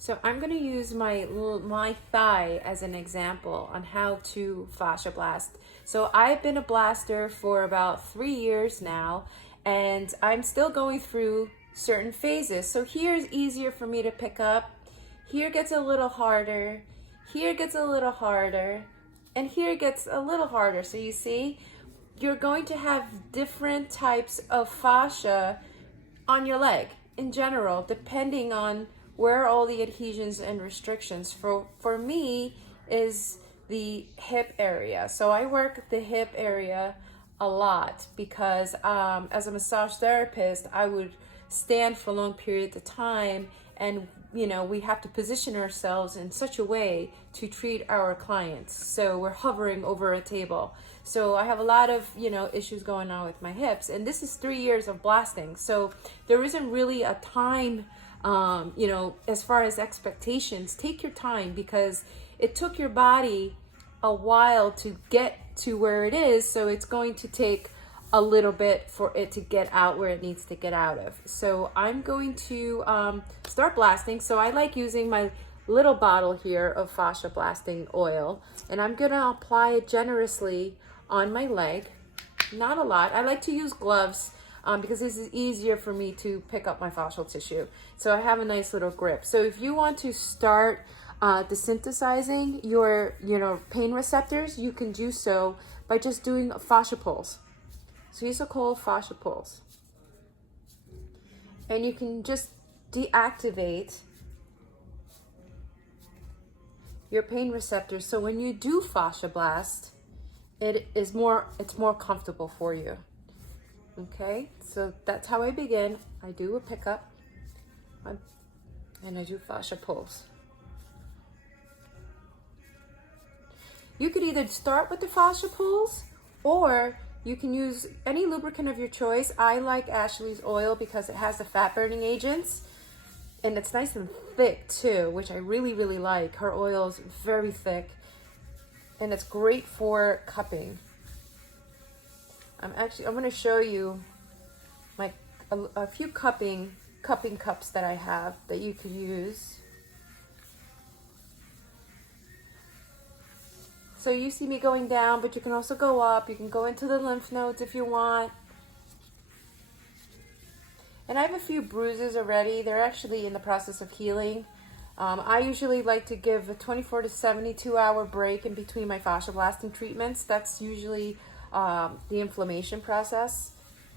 So I'm going to use my thigh as an example on how to fascia blast. So I've been a blaster for about 3 years now, and I'm still going through certain phases. So here's easier for me to pick up. Here gets a little harder. Here gets a little harder. And here gets a little harder. So you see, you're going to have different types of fascia on your leg in general, depending on where all the adhesions and restrictions for me is the hip area. So I work the hip area a lot because as a massage therapist, I would stand for long periods of time, and we have to position ourselves in such a way to treat our clients. So we're hovering over a table. So I have a lot of issues going on with my hips, and this is 3 years of blasting. So there isn't really a time, as far as expectations. Take your time, because it took your body a while to get to where it is. So it's going to take a little bit for it to get out where it needs to get out of. So I'm going to start blasting. So I like using my little bottle here of Fasciablasting oil, and I'm gonna apply it generously on my leg, not a lot. I like to use gloves because this is easier for me to pick up my fascial tissue. So I have a nice little grip. So if you want to start desensitizing your pain receptors, you can do so by just doing fascia pulls. So these are called fascia pulls. And you can just deactivate your pain receptors. So when you do fascia blast, it's more comfortable for you. Okay, so that's how I begin. I do a pickup and I do fascia pulls. You could either start with the fascia pulls, or you can use any lubricant of your choice. I like Ashley's oil because it has the fat burning agents, and it's nice and thick too, which I really, really like. Her oil is very thick, and it's great for cupping. I'm going to show you a few cupping cups that I have that you could use. So you see me going down, but you can also go up. You can go into the lymph nodes if you want. And I have a few bruises already. They're actually in the process of healing. I usually like to give a 24 to 72 hour break in between my fascia blasting treatments. That's usually the inflammation process.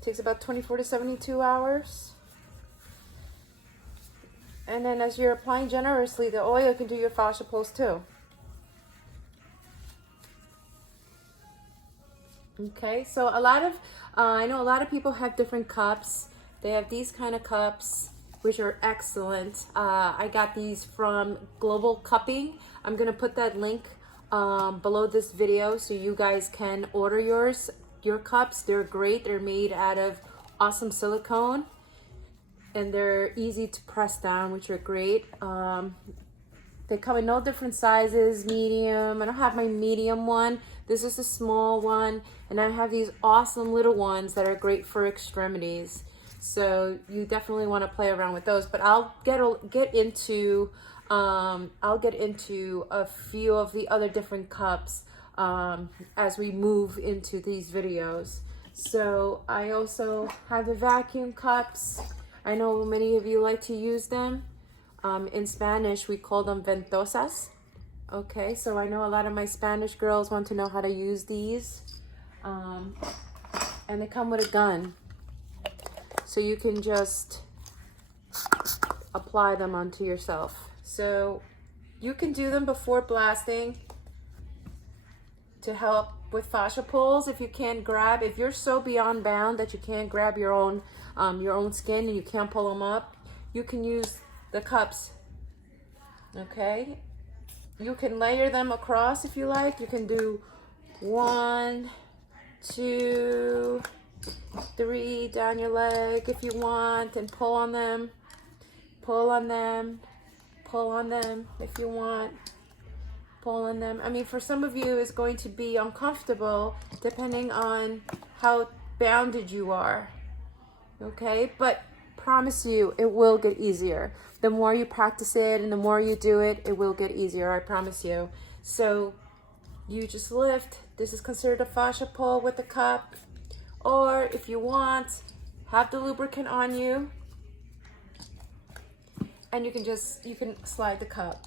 It takes about 24 to 72 hours. And then as you're applying generously the oil, can do your fascia pulls too. Okay, so I know a lot of people have different cups. They have these kind of cups, which are excellent. I got these from Global Cupping. I'm gonna put that link below this video so you guys can order your cups. They're great. They're made out of awesome silicone, and they're easy to press down, which are great. They come in all different sizes, medium. I don't have my medium one. This is a small one, and I have these awesome little ones that are great for extremities. So you definitely want to play around with those. But I'll get into a few of the other different cups as we move into these videos. So I also have the vacuum cups. I know many of you like to use them. In Spanish, we call them ventosas. Okay, so I know a lot of my Spanish girls want to know how to use these. And they come with a gun. So you can just apply them onto yourself. So you can do them before blasting to help with fascia pulls. If you're so beyond bound that you can't grab your own skin and you can't pull them up, you can use the cups. Okay, you can layer them across if you like. You can do 1, 2, 3 down your leg if you want, and pull on them, pull on them, pull on them if you want, pull on them. I mean, for some of you, it's going to be uncomfortable depending on how bounded you are. Okay, but promise you, it will get easier. The more you practice it and the more you do it, it will get easier, I promise you. So you just lift. This is considered a fascia pull with the cup. Or if you want, have the lubricant on you and you can slide the cup.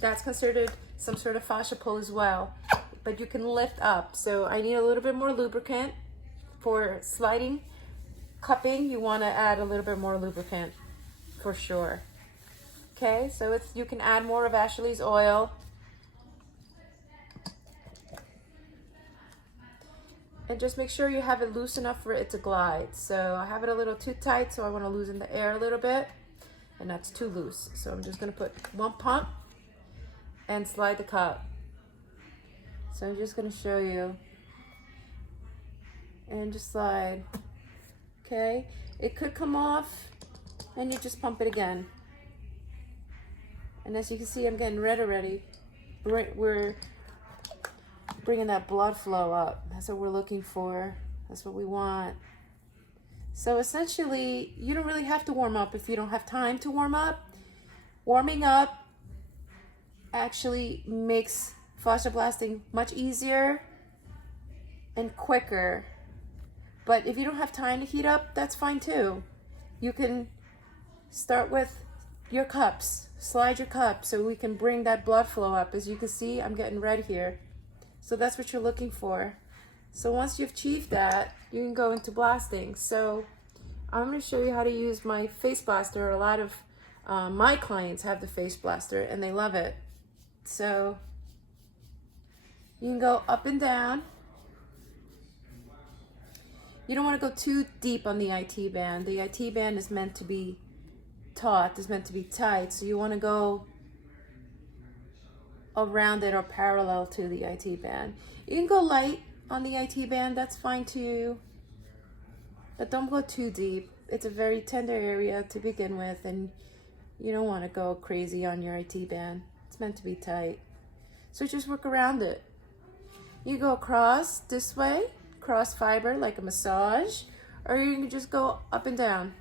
That's considered some sort of fascia pull as well, but you can lift up. So I need a little bit more lubricant for sliding. Cupping, you want to add a little bit more lubricant for sure. Okay, so you can add more of Ashley's oil. And just make sure you have it loose enough for it to glide. So I have it a little too tight, so I want to loosen the air a little bit. And that's too loose. So I'm just going to put one pump and slide the cup. So I'm just going to show you. And just slide. Okay? It could come off, and you just pump it again. And as you can see, I'm getting red already. We're bringing that blood flow up. That's what we're looking for. That's what we want. So essentially, you don't really have to warm up if you don't have time to warm up. Warming up actually makes fasciablasting much easier and quicker. But if you don't have time to heat up, that's fine too. You can start with your cups. Slide your cup so we can bring that blood flow up. As you can see, I'm getting red here. So that's what you're looking for. So once you've achieved that, you can go into blasting. So I'm going to show you how to use my face blaster. A lot of my clients have the face blaster and they love it. So you can go up and down. You don't want to go too deep on the IT band. The IT band is meant to be taut, is meant to be tight. So you want to go around it or parallel to the IT band. You can go light on the IT band, that's fine too. But don't go too deep. It's a very tender area to begin with, and you don't want to go crazy on your IT band. It's meant to be tight. So just work around it. You go across this way, cross fiber like a massage, or you can just go up and down.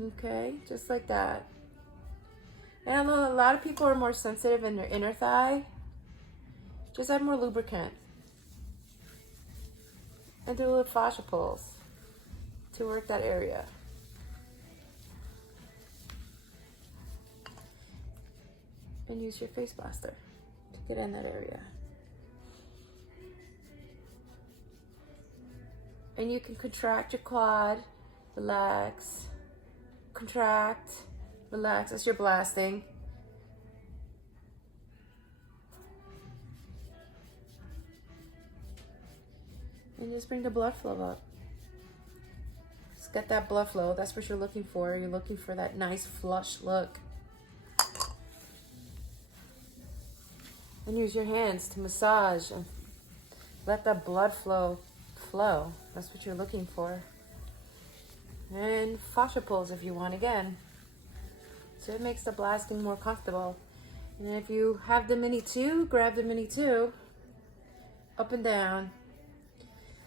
Okay, just like that. And I know a lot of people are more sensitive in their inner thigh. Just add more lubricant. And do little fascia pulls to work that area. And use your face blaster to get in that area. And you can contract your quad, relax, contract, relax as you're blasting. And just bring the blood flow up. Just get that blood flow. That's what you're looking for. You're looking for that nice flush look. And use your hands to massage and let that blood flow. That's what you're looking for. And fascia pulls if you want again. So it makes the blasting more comfortable. And if you have the Mini 2, grab the Mini 2. Up and down.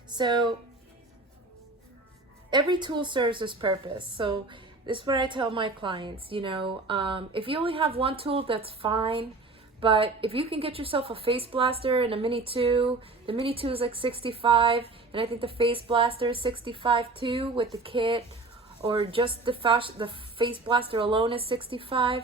So every tool serves its purpose. So this is what I tell my clients, you know, if you only have one tool, that's fine. But if you can get yourself a face blaster and a Mini 2, the Mini 2 is like 65, and I think the face blaster is 65 too with the kit, or just the face blaster alone is 65.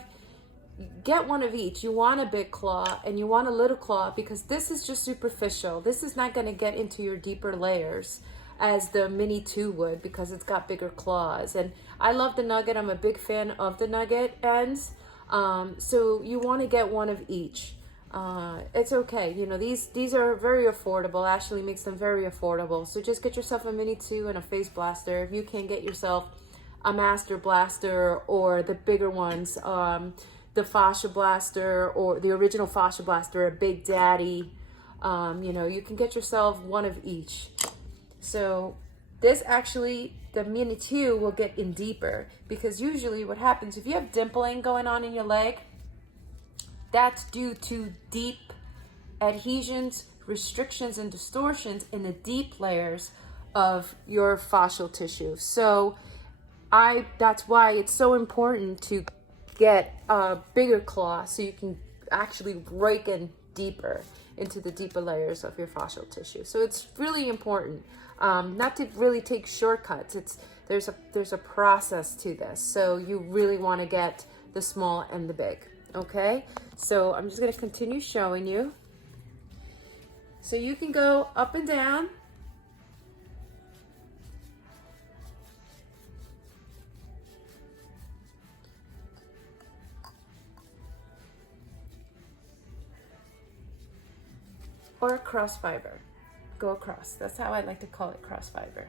Get one of each. You want a big claw and you want a little claw, because this is just superficial. This is not going to get into your deeper layers as the Mini 2 would, because it's got bigger claws. And I love the Nugget. I'm a big fan of the Nugget ends. So you want to get one of each. It's okay. You know, these are very affordable. Ashley makes them very affordable. So just get yourself a Mini 2 and a face blaster. If you can get yourself a Master Blaster or the bigger ones, the Fascia Blaster or the original Fascia Blaster, a Big Daddy, you know, you can get yourself one of each. So this actually, the Mini 2 will get in deeper, because usually what happens if you have dimpling going on in your leg, that's due to deep adhesions, restrictions, and distortions in the deep layers of your fascial tissue. So that's why it's so important to get a bigger claw so you can actually break in deeper into the deeper layers of your fascial tissue. So it's really important not to really take shortcuts. There's a process to this. So you really want to get the small and the big. Okay, so I'm just going to continue showing you. So you can go up and down. Or a cross fiber. Go across. That's how I like to call it, cross fiber.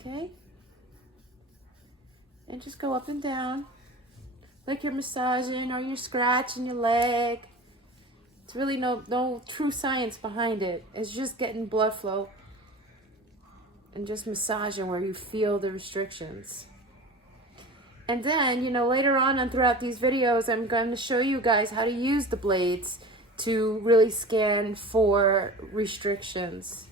Okay. And just go up and down like you're massaging or you're scratching your leg. It's really no true science behind it. It's just getting blood flow and just massaging where you feel the restrictions. And then, you know, later on and throughout these videos, I'm going to show you guys how to use the blades to really scan for restrictions.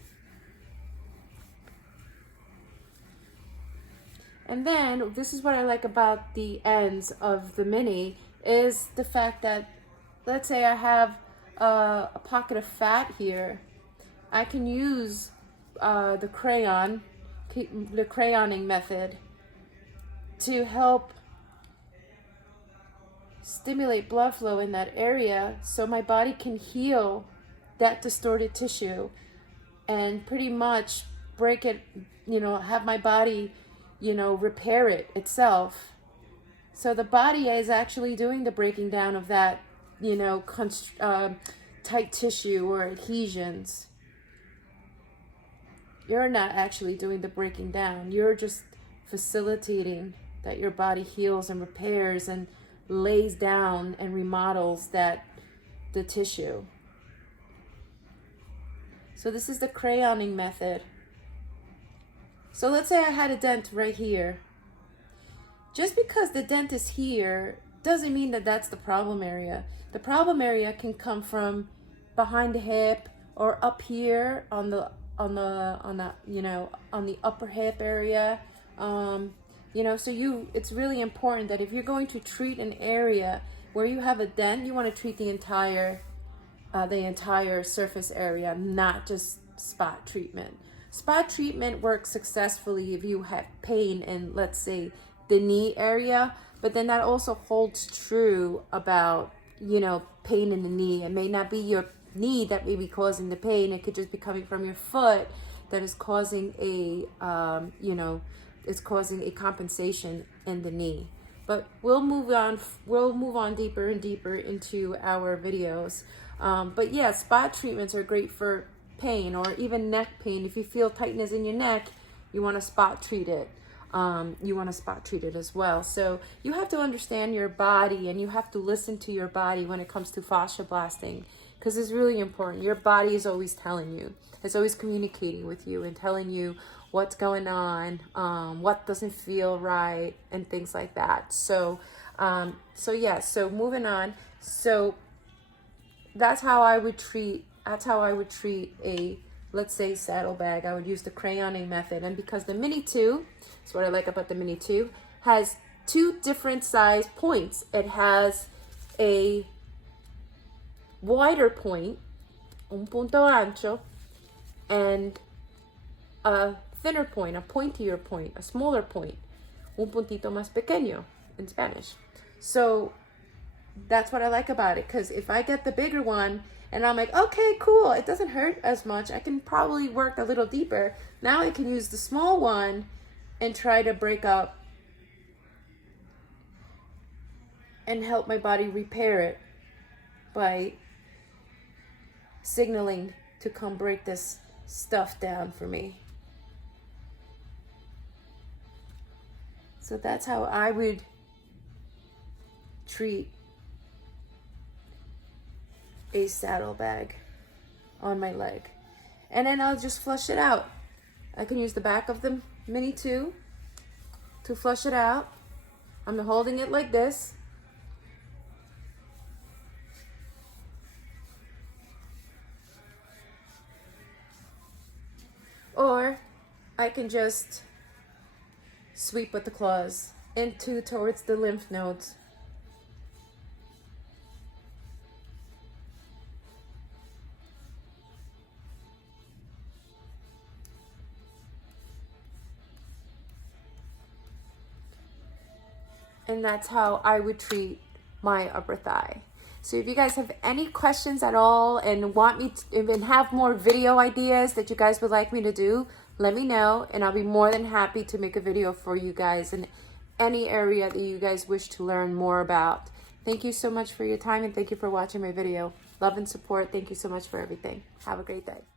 And then, this is what I like about the ends of the mini, is the fact that, let's say I have a pocket of fat here, I can use the crayoning method to help stimulate blood flow in that area so my body can heal that distorted tissue and pretty much break it, you know, have my body, you know, repair it itself. So the body is actually doing the breaking down of that, you know, tight tissue or adhesions. You're not actually doing the breaking down. You're just facilitating that your body heals and repairs and lays down and remodels the tissue. So this is the crayoning method. So let's say I had a dent right here. Just because the dent is here doesn't mean that that's the problem area. The problem area can come from behind the hip or up here on the you know, on the upper hip area. You know, so it's really important that if you're going to treat an area where you have a dent, you want to treat the entire surface area, not just spot treatment. Spot treatment works successfully if you have pain in, let's say, the knee area, but then that also holds true about, you know, pain in the knee. It may not be your knee that may be causing the pain. It could just be coming from your foot that is causing you know, it's causing a compensation in the knee. But we'll move on deeper and deeper into our videos. But yeah, spot treatments are great for pain or even neck pain. If you feel tightness in your neck, you want to spot treat it. As well. So you have to understand your body and you have to listen to your body when it comes to fascia blasting, because it's really important. Your body is always telling you. It's always communicating with you and telling you what's going on, what doesn't feel right, and things like that. So so moving on. So that's how I would treat a, let's say, saddlebag. I would use the crayoning method. And because the Mini 2, that's what I like about the Mini 2, has two different size points. It has a wider point, un punto ancho, and a thinner point, a pointier point, a smaller point, un puntito más pequeño in Spanish. So that's what I like about it, because if I get the bigger one and I'm like, okay, cool, it doesn't hurt as much, I can probably work a little deeper. Now I can use the small one and try to break up and help my body repair it by signaling to come break this stuff down for me. So that's how I would treat a saddlebag on my leg. And then I'll just flush it out. I can use the back of the Mini 2 to flush it out. I'm holding it like this. Or I can just sweep with the claws into towards the lymph nodes. And that's how I would treat my upper thigh. So if you guys have any questions at all and want me to even have more video ideas that you guys would like me to do, let me know, and I'll be more than happy to make a video for you guys in any area that you guys wish to learn more about. Thank you so much for your time, and thank you for watching my video. Love and support. Thank you so much for everything. Have a great day.